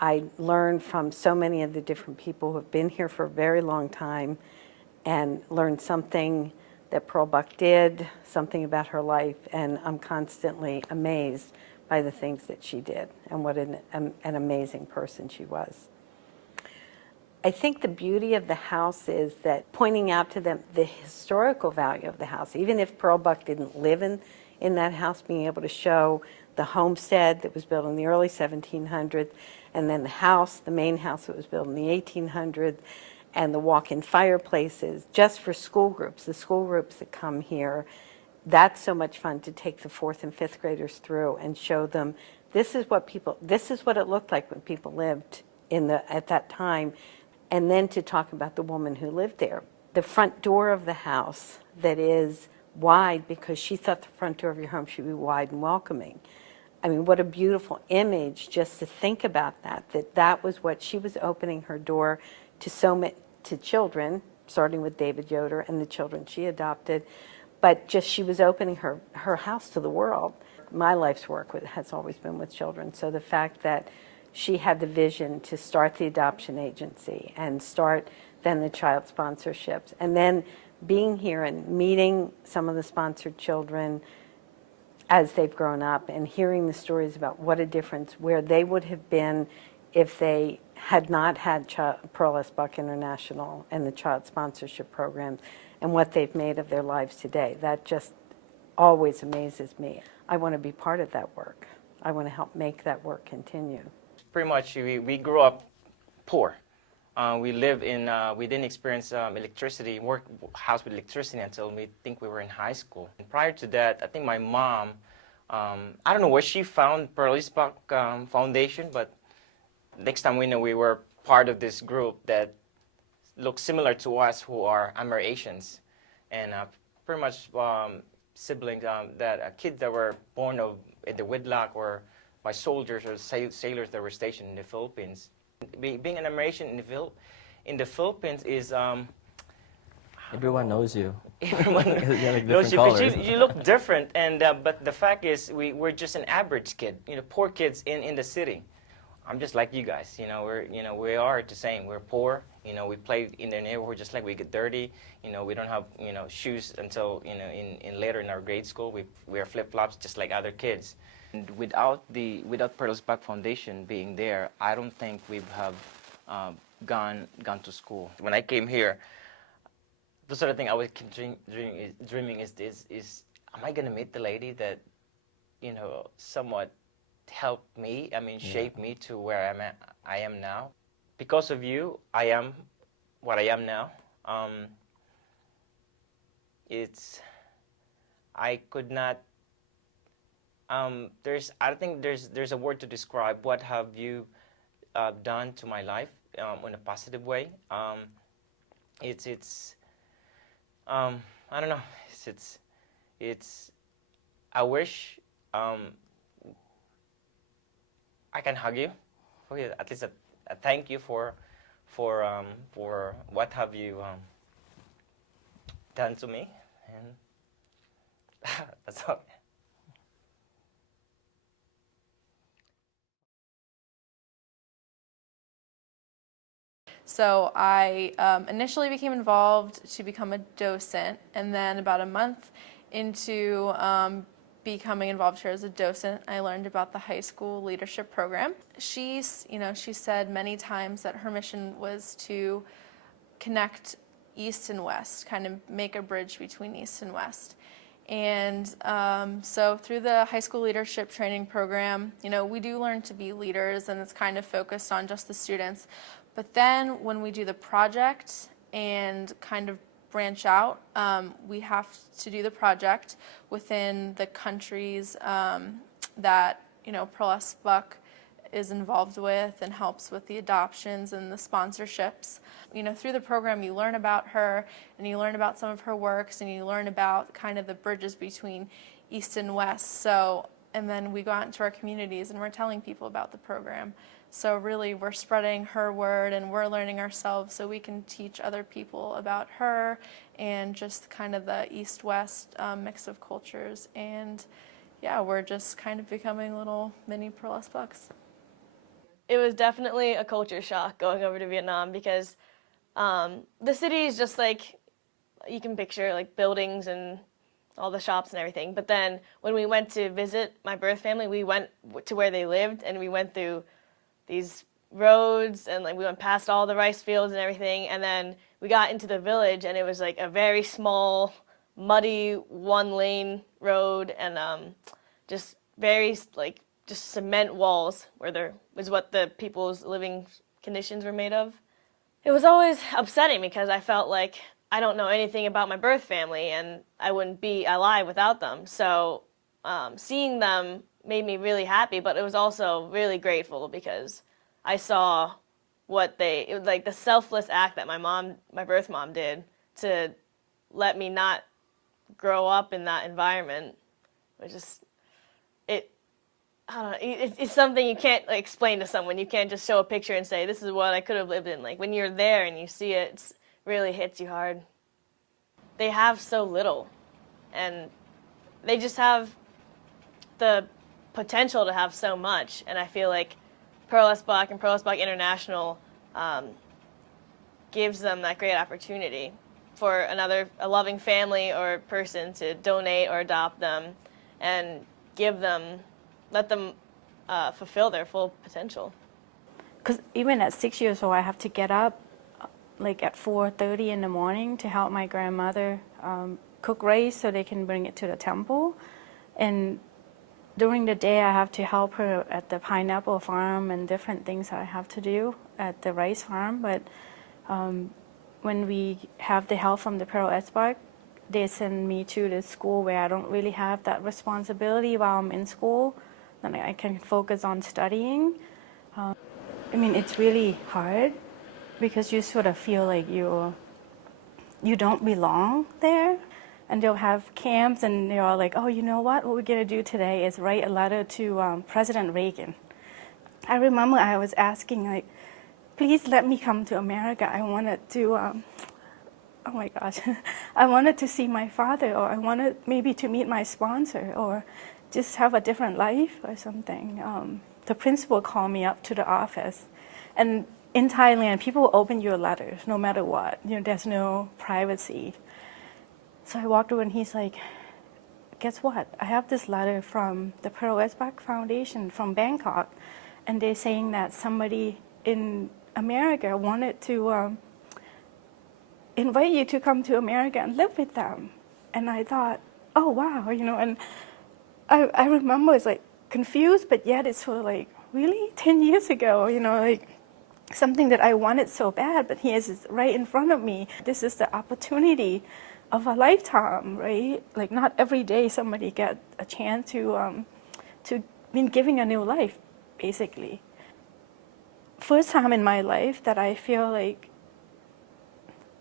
I learned from so many of the different people who have been here for a very long time and learned something that Pearl Buck did, something about her life, and I'm constantly amazed by the things that she did and what an amazing person she was. I think the beauty of the house is that pointing out to them the historical value of the house, even if Pearl Buck didn't live in that house, being able to show the homestead that was built in the early 1700s, and then the house, the main house that was built in the 1800s, and the walk-in fireplaces, just for school groups, the school groups that come here. That's so much fun to take the 4th and 5th graders through and show them this is what it looked like when people lived at that time, and then to talk about the woman who lived there. The front door of the house that is wide because she thought the front door of your home should be wide and welcoming. I mean, what a beautiful image just to think about that was what she was opening her door to children, starting with David Yoder and the children she adopted, but just she was opening her house to the world. My life's work has always been with children, so the fact that she had the vision to start the adoption agency and start then the child sponsorships, and then being here and meeting some of the sponsored children as they've grown up and hearing the stories about what a difference, where they would have been if they had not had Pearl S. Buck International and the child sponsorship programs and what they've made of their lives today. That just always amazes me. I want to be part of that work. I want to help make that work continue. Pretty much we grew up poor. We didn't experience electricity, house with electricity until we think we were in high school. And prior to that, I think my mom, I don't know where she found Pearl S. Buck Foundation, but next time we know we were part of this group that looked similar to us who are Amerasians. And pretty much siblings, kids that were born in the wedlock or by soldiers or sailors that were stationed in the Philippines. Being an Amerasian in the Philippines is everyone knows you. Everyone like knows you, colors. but you look different. And but the fact is, we're just an average kid. Poor kids in the city. I'm just like you guys. We are the same. We're poor. We play in the neighborhood just like we get dirty. We don't have shoes until in later in our grade school. We wear flip-flops just like other kids. And without Pearl S. Buck Foundation being there, I don't think we have gone to school. When I came here, the sort of thing I was dreaming is am I gonna meet the lady that somewhat helped me? I mean, shaped me to where I am now. Because of you, I am what I am now. I could not. I think there's a word to describe what have you done to my life in a positive way. I don't know. I wish I can hug you. Okay, at least a thank you for what have you done to me, and that's all. So I initially became involved to become a docent, and then about a month into becoming involved here as a docent, I learned about the high school leadership program. She said many times that her mission was to connect East and West, kind of make a bridge between East and West. And so through the high school leadership training program, we do learn to be leaders, and it's kind of focused on just the students. But then when we do the project and kind of branch out, we have to do the project within the countries that Pearl S. Buck is involved with and helps with the adoptions and the sponsorships. Through the program you learn about her, and you learn about some of her works, and you learn about kind of the bridges between East and West. And then we go out into our communities and we're telling people about the program. So really we're spreading her word, and we're learning ourselves so we can teach other people about her and just kind of the East-West mix of cultures. And yeah, we're just kind of becoming little mini Pearl S. Bucks. it was definitely a culture shock going over to Vietnam because the city is just like, you can picture like buildings and all the shops and everything. But then when we went to visit my birth family, we went to where they lived and we went through these roads and like we went past all the rice fields and everything. And then we got into the village and it was like a very small, muddy 1-lane road and just very like just cement walls where there was what the people's living conditions were made of. It was always upsetting because I felt like I don't know anything about my birth family and I wouldn't be alive without them. So seeing them made me really happy, but it was also really grateful because I saw what it was like the selfless act that my birth mom did to let me not grow up in that environment. Which is, I don't know, it's something you can't like, explain to someone. You can't just show a picture and say, this is what I could have lived in. Like when you're there and you see it, it really hits you hard. They have so little, and they just have the potential to have so much. And I feel like Pearl S. Buck and Pearl S. Buck International gives them that great opportunity for a loving family or person to donate or adopt them and let them fulfill their full potential. Because even at 6 years old, I have to get up like at 4:30 in the morning to help my grandmother cook rice so they can bring it to the temple. And during the day, I have to help her at the pineapple farm and different things I have to do at the rice farm. But when we have the help from the Pearl S. Buck, they send me to the school where I don't really have that responsibility while I'm in school. Then I can focus on studying. I mean, it's really hard because you sort of feel like you don't belong there. And they'll have camps and they're all like, oh, you know what we're going to do today is write a letter to President Reagan. I remember I was asking, like, please let me come to America. I wanted to, oh my gosh, I wanted to see my father, or I wanted maybe to meet my sponsor, or just have a different life or something. The principal called me up to the office. And in Thailand, people will open your letters no matter what. You know, there's no privacy. So I walked over and he's like, guess what? I have this letter from the Pearl S. Buck Foundation from Bangkok. And they're saying that somebody in America wanted to invite you to come to America and live with them. And I thought, oh, wow, you know, and I remember it's like confused, but yet it's sort of like, really? 10 years ago, you know, like something that I wanted so bad, but here's it right in front of me. This is the opportunity of a lifetime, right? Like not every day somebody get a chance to be giving a new life, basically. First time in my life that I feel like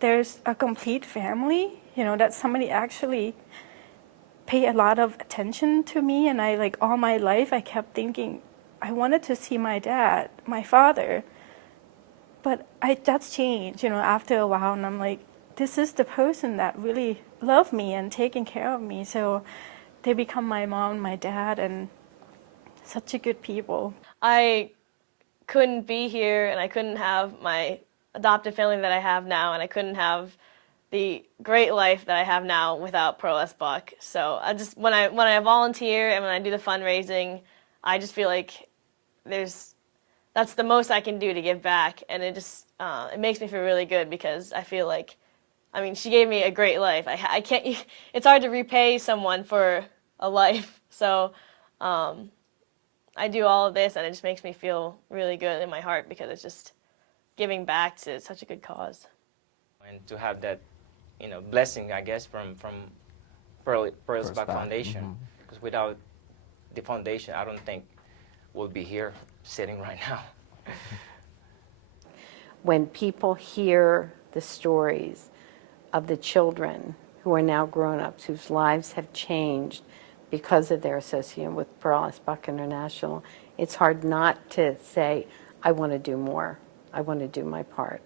there's a complete family, you know, that somebody actually pay a lot of attention to me. And I like all my life, I kept thinking, I wanted to see my dad, my father, but that's changed, you know, after a while. And I'm like, this is the person that really loved me and taking care of me. So they become my mom, my dad, and such a good people. I couldn't be here and I couldn't have my adopted family that I have now, and I couldn't have the great life that I have now without Pearl S. Buck. So I just when I volunteer and when I do the fundraising, I just feel like that's the most I can do to give back, and it just it makes me feel really good because I feel like, I mean, she gave me a great life. I can't. It's hard to repay someone for a life. So I do all of this, and it just makes me feel really good in my heart because it's just giving back to such a good cause. And to have that, you know, blessing, I guess, from Pearl's Buck Foundation, because without the foundation, I don't think we'll be here sitting right now. When people hear the stories of the children who are now grown-ups, whose lives have changed because of their association with Pearl S. Buck International, it's hard not to say, I want to do more. I want to do my part.